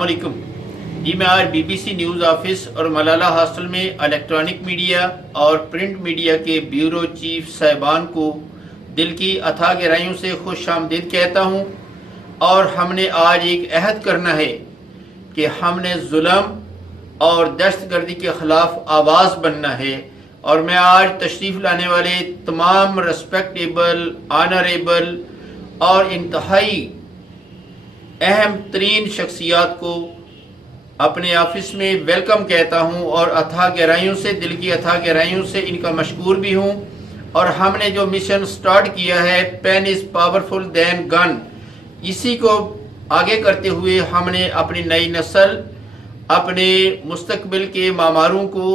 السلام علیکم جی میں آج بی بی سی نیوز آفس اور ملالہ ہاسٹل میں الیکٹرانک میڈیا اور پرنٹ میڈیا کے بیورو چیف صاحبان کو دل کی اتھاہ گہرائیوں سے خوش آمدید کہتا ہوں، اور ہم نے آج ایک عہد کرنا ہے کہ ہم نے ظلم اور دہشت گردی کے خلاف آواز بننا ہے، اور میں آج تشریف لانے والے تمام ریسپیکٹیبل، آنریبل اور انتہائی اہم ترین شخصیات کو اپنے آفس میں ویلکم کہتا ہوں، اور اتھاہ گہرائیوں سے، دل کی اتھاہ گہرائیوں سے ان کا مشکور بھی ہوں۔ اور ہم نے جو مشن سٹارٹ کیا ہے، پین از پاورفل دین گن، اسی کو آگے کرتے ہوئے ہم نے اپنی نئی نسل، اپنے مستقبل کے معماروں کو،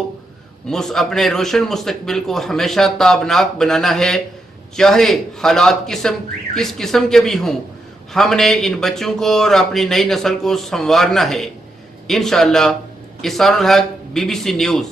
اپنے روشن مستقبل کو ہمیشہ تابناک بنانا ہے، چاہے حالات کس قسم کے بھی ہوں۔ ہم نے ان بچوں کو اور اپنی نئی نسل کو سنوارنا ہے انشاءاللہ۔ احسان الحق، بی بی سی نیوز۔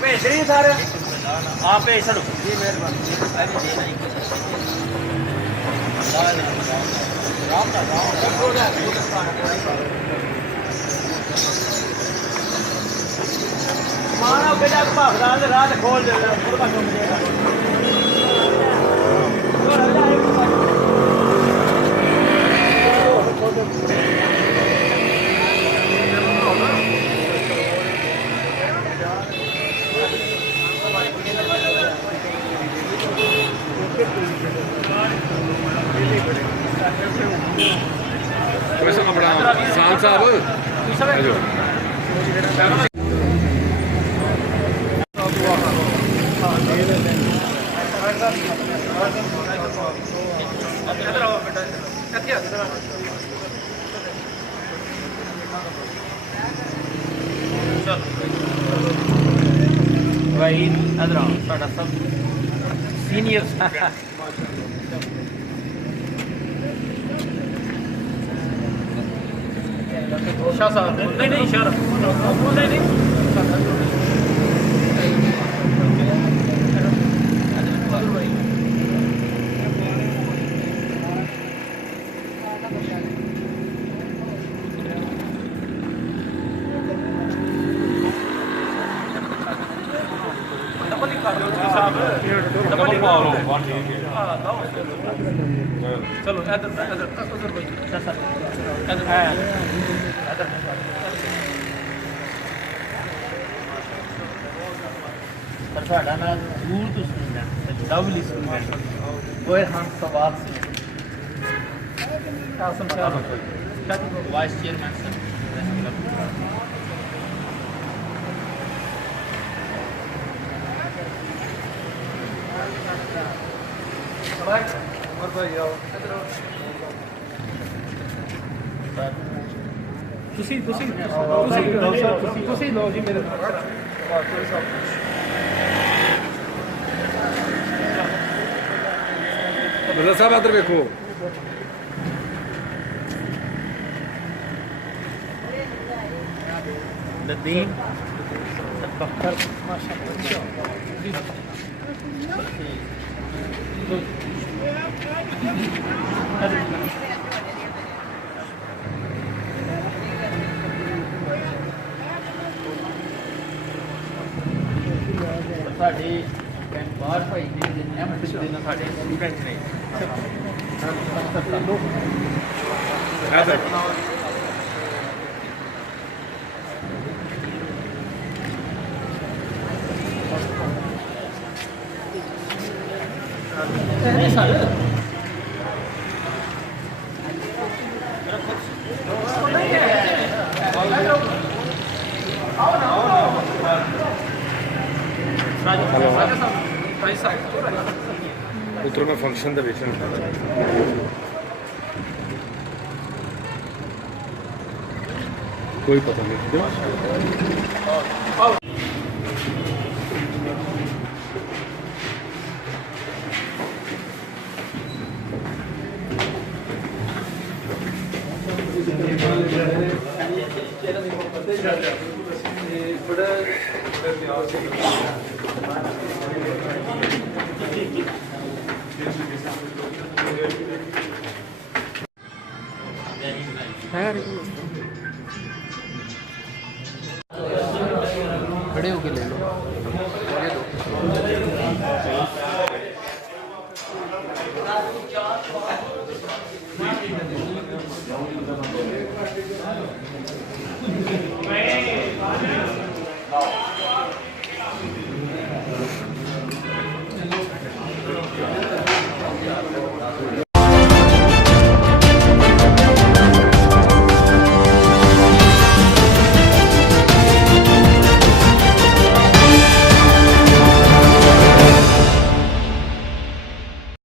ਭੇਜ ਰਹੀ ਸਰ ਆਪ ਭੇਜ ਛੱਡੋ ਜੀ ਮਿਹਰਬਾਨੀ ਮਾਣਾ ਬੇਟਾ ਭਾਗਦਾ ਤੇ ਰਾਹ ਤੇ ਖੋਲ ਦੇ ਥੋੜਾ ਘੁੰਮ ਜਾਏਗਾ वैसे अपना साल साहब भाई अदर साडा सब सीनियर शाह साहब नहीं नहीं शाह नहीं नहीं चलो इधर इधर उधर भाई इधर है पर साडा ना दूर तो स्टूडेंट लवली स्टूडेंट वो हम सवाल से कासम साहब वाइस चेयरमैन सर और भाई आओ ਤੁਸੀਂ ਲਓ ਜੀ ਮੇਰੇ मतलब साहब इधर देखो नदीम बख्तर माशाल्लाह ਸਾਡੇ ਬਾਹਰ ਭਾਈ ਜੀ ਐਮਐਸ ਦੇ ਨਾਲ ਸਾਡੇ ਸਟੂਡੈਂਟ ਨੇ ਨਹੀਂ ਸਰ उधर में फंक्शन का वेशन कोई पता नहीं खड़े होके ले लो